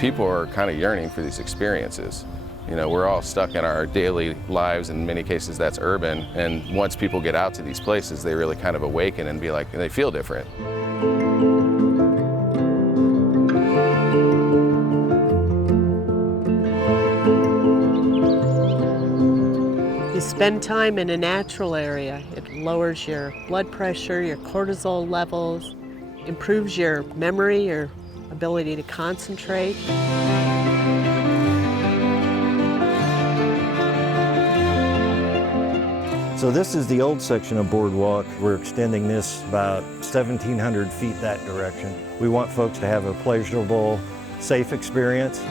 people are kind of yearning for these experiences. You know, we're all stuck in our daily lives, in many cases that's urban, and once people get out to these places, they really kind of awaken and be like, they feel different. You spend time in a natural area, it lowers your blood pressure, your cortisol levels, improves your memory, your ability to concentrate. So this is the old section of boardwalk. We're extending this about 1,700 feet that direction. We want folks to have a pleasurable, safe experience.